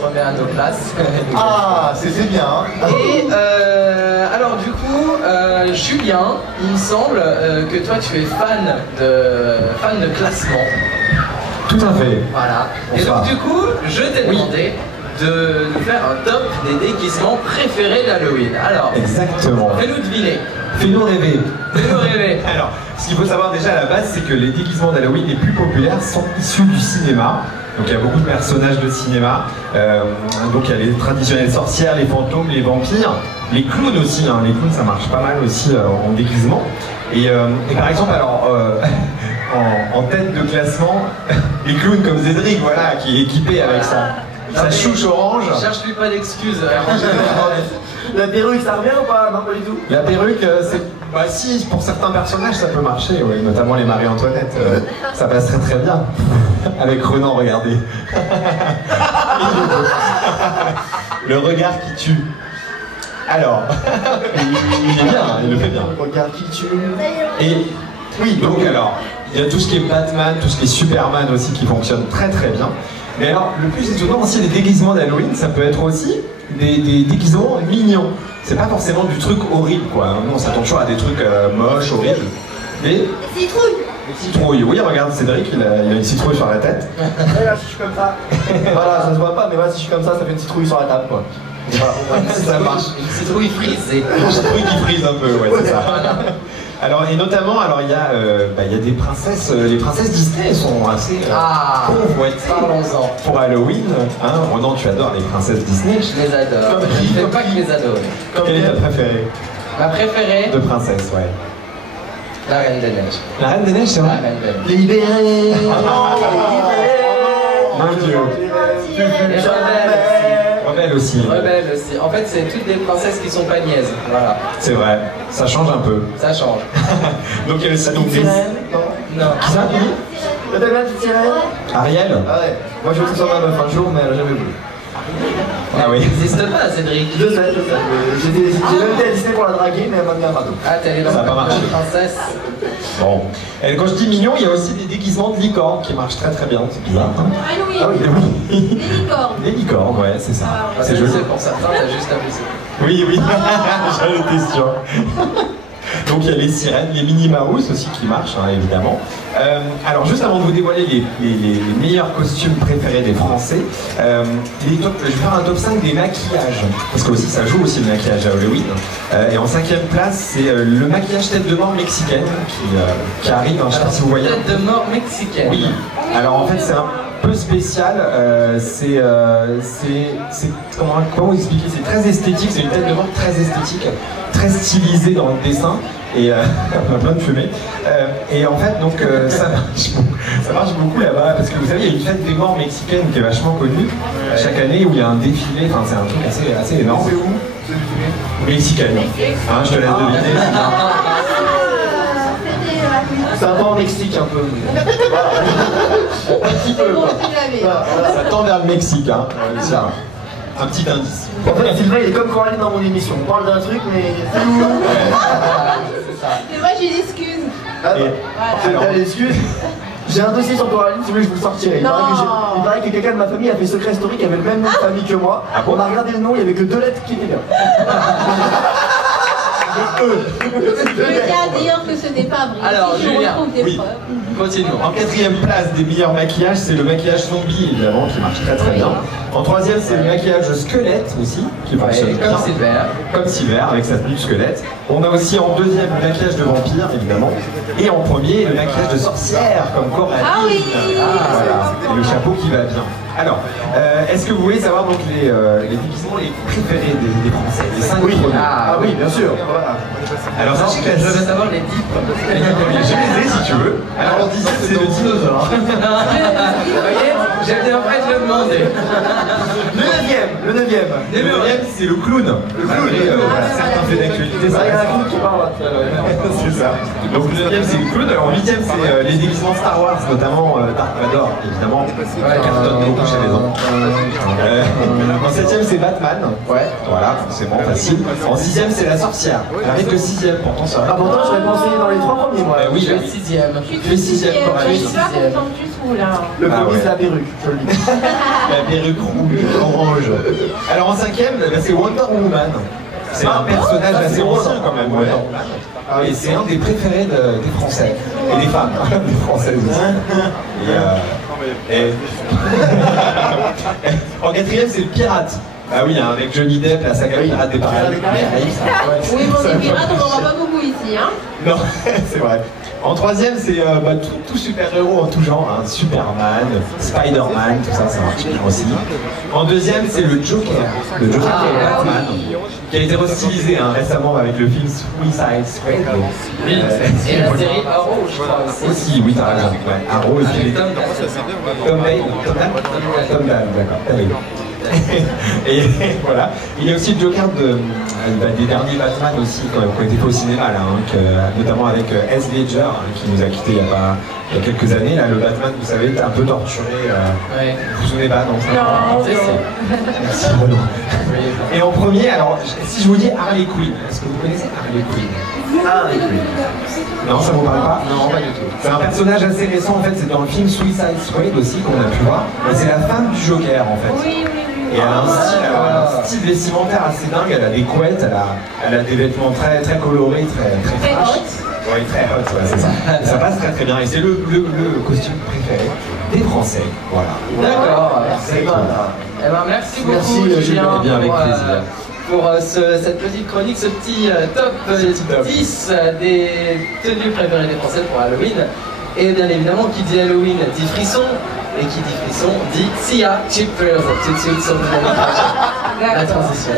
se remet à nos places. Ah, c'est bien. Et alors du coup, Julien, il me semble que toi tu es fan de classement. Tout à fait. Voilà. Et Bonsoir. donc du coup, je t'ai demandé de nous faire un top des déguisements préférés d'Halloween. Alors, Exactement. fais-nous deviner. Fais-nous rêver. Fais-nous rêver. Alors, ce qu'il faut savoir déjà à la base, c'est que les déguisements d'Halloween les plus populaires sont issus du cinéma. Donc il y a beaucoup de personnages de cinéma. Donc il y a les traditionnelles sorcières, les fantômes, les vampires, les clowns aussi. Hein. Les clowns, ça marche pas mal aussi en déguisement. Et par exemple, alors en tête de classement, les clowns comme Cédric, voilà, qui est équipé avec sa chouche orange. Cherche-lui pas d'excuses. La perruque, ça revient ou pas? Non, pas du tout. La perruque, c'est... Bah si, pour certains personnages, ça peut marcher, ouais, notamment les Marie-Antoinette. Ça passe très très bien. Avec Renan, regardez. Le regard qui tue. Alors, il est bien, il le fait bien. Le regard qui tue. Et oui, donc alors, il y a tout ce qui est Batman, tout ce qui est Superman aussi qui fonctionne très très bien. Mais alors, le plus étonnant aussi des déguisements d'Halloween, ça peut être aussi des déguisements mignons. C'est pas forcément du truc horrible, quoi. Nous, on s'attend toujours à des trucs moches, horribles. Mais... Citrouille. Des citrouilles. Oui, regarde, Cédric, il a une citrouille sur la tête. Là, si je suis comme ça. Voilà, ça se voit pas, mais voilà, si je suis comme ça fait une citrouille sur la table, quoi. Voilà, ça marche. Une citrouille frisée. Une citrouille qui frise un peu, ouais, c'est ça. Alors, et notamment, alors il y a des princesses, les princesses Disney sont assez convoitées. Parlons-en. Pour Halloween, hein, Ronan, tu adores les princesses Disney. Je les adore. Je ne fais pas que les adorer. Quelle est ta préférée? Ma préférée? De princesse, ouais. La Reine des Neiges. La Reine des Neiges, c'est La vrai? Reine des Neiges. Libéré. Mon Dieu. Et Rebelle. Rebelle aussi. Rebelle aussi. En fait, c'est toutes des princesses qui sont pas niaises. Voilà. C'est vrai, ça change un peu. Ça change. Donc elle ça donc Sirène. Non. Non. Qui ça? T'as bien petite sirène? Ariel? Ah ouais. Moi, je veux tout sur ma meuf un jour, mais elle a jamais voulu. Ah oui. Elle n'existe pas, Cédric. Je sais. J'ai même été à Disney pour la draguer, mais elle m'a mis un radeau. Ah, t'es allé dans Ça a pas marché. princesse. Bon. Et quand je dis mignon, il y a aussi des déguisements de licorne qui marchent très très bien. C'est bizarre. Hein? Halloween. Ah oui. Oui. Les licornes. Des licornes, ouais, c'est ça. Ah, C'est joli. pour certains, t'as juste abusé. Oui, oui, j'en étais sûr. Donc il y a les sirènes, les mini Mouse aussi qui marchent, hein, évidemment. Alors juste avant de vous dévoiler les meilleurs costumes préférés des Français, je vais faire un top 5 des maquillages. Parce que aussi ça joue aussi le maquillage à Halloween. Et en 5e place, c'est le maquillage tête de mort mexicaine qui arrive, hein, je sais pas si vous voyez. Tête de mort mexicaine. Oui. Alors en fait c'est un peu spécial, comment vous expliquer, c'est très esthétique, c'est une tête de mort très esthétique, très stylisée dans le dessin, et on a plein de fumée. Et en fait donc ça marche beaucoup là-bas, parce que vous savez il y a une fête des morts mexicaine qui est vachement connue, chaque année où il y a un défilé, enfin c'est un truc assez énorme. C'est où? Mexicaine. Hein, je te laisse deviner. C'est un peu en Mexique un peu. Voilà. Un petit peu. Bon, quoi. tu l'avais. Voilà, voilà. Ça tend vers le Mexique, hein. C'est un petit indice. En fait, Sylvain, il est comme Coraline dans mon émission. On parle d'un truc, mais c'est où? Mais moi, j'ai l'excuse. Ah, Et- bah, t'as l'excuse. J'ai un dossier sur Coraline, si vous voulez, je vous le sortirai. Il Non. paraît que quelqu'un de ma famille a fait secret story qui avait le même nom de famille que moi. Ah bon? On a regardé le nom, il n'y avait que 2 lettres qui étaient bien. Je tiens à dire que ce n'est pas vrai. Alors, Si je Julien, retrouve des oui. preuves. Continuons. En 4e place des meilleurs maquillages, c'est le maquillage zombie, évidemment, qui marche très très bien. En 3e, c'est le maquillage squelette aussi, qui fonctionne Ouais, bien. comme Silver. Comme Silver, avec sa tenue de squelette. On a aussi en 2e le maquillage de vampire, évidemment. Et en 1er, le maquillage de sorcière, comme Coraline. Ah oui. Voilà. Et le chapeau qui va bien. Alors, est-ce que vous voulez savoir donc les déguisements les préférés des Français, les 5 Oui, premiers? ah oui, bien sûr. Voilà. Alors, sachez que Je veux savoir les 10 je les ai si tu veux. Alors, en 10e, c'est le dinosaure. Vous voyez, j'étais en train de le demander. Le 9e. Le 9e, c'est le clown. Le clown, voilà, certains faits d'actualité, ça Il y a un reste. clown qui parle là. C'est ça. Donc le 9e, c'est le clown. Alors, en 8e, c'est les déguisements Star Wars, notamment Dark Vador, évidemment. Cartonne beaucoup chez les enfants. En 7e, c'est Batman. Ouais. Voilà, c'est bon, facile. En 6e, c'est la sorcière. Elle arrive presque 6ème, pourtant ça. Ah, pourtant, j'aurais pensé dans les 3 premiers, moi. Oui, Je suis 6ème. Tu es 6ème, Je suis pas contente du tout là. Le Ah premier, ouais. c'est la perruque, je le dis. La perruque rouge, orange. Alors en 5ème, c'est Wonder Woman. C'est un personnage assez ancien quand même, Wonder Woman. Et c'est un des préférés des Français. Et des femmes, des Françaises aussi. Et en 4ème, c'est le pirate. Ah oui, hein, avec Johnny Depp, la saga Pirate des Caraïbes. Oui, bon, des pirates, on n'en aura pas beaucoup ici, hein. Non, c'est vrai. En 3ème, c'est tout super-héros en tout genre, hein. Superman, Spider-Man, tout ça, ça marche bien aussi. En 2ème, c'est le Joker, Batman, qui a été restylisé récemment avec le film Suicide Squad. Oui, et la série Arrow, je crois aussi. Aussi, oui, t'as raison. Ouais. Arrow et puis Tom Tom Dane, d'accord. Et voilà. Il y a aussi le Joker des derniers Batman aussi, qui ont été faits au cinéma, là, notamment avec Heath Ledger, qui nous a quittés il y a quelques années. Là, le Batman, vous savez, était un peu torturé. Ouais. Vous vous souvenez pas, non? Non, Merci, Renaud. Et en premier, alors, si je vous dis Harley Quinn, est-ce que vous connaissez Harley Quinn? Harley Quinn. Non, ça vous parle pas? Non, pas du tout. C'est un personnage assez récent, en fait, c'est dans le film Suicide Squad aussi qu'on a pu voir. Et c'est la femme du Joker, en fait. Oui, oui, oui. Et elle a un style vestimentaire assez dingue, elle a des couettes, elle a des vêtements très, très colorés, très Très flash. hot. Oui, très hot, ouais, c'est ça. Et ça passe très très bien. Et c'est le costume préféré des Français. Voilà. D'accord. C'est pas là. Eh ben, merci beaucoup, Merci, Julien, Eh bien, avec plaisir. pour cette petite chronique, ce petit top 10 des tenues préférées des Français pour Halloween. Et bien évidemment, qui dit Halloween dit frisson, et qui dit frisson dit Sia, Cheap Thrills. Tout de suite sur le la transition.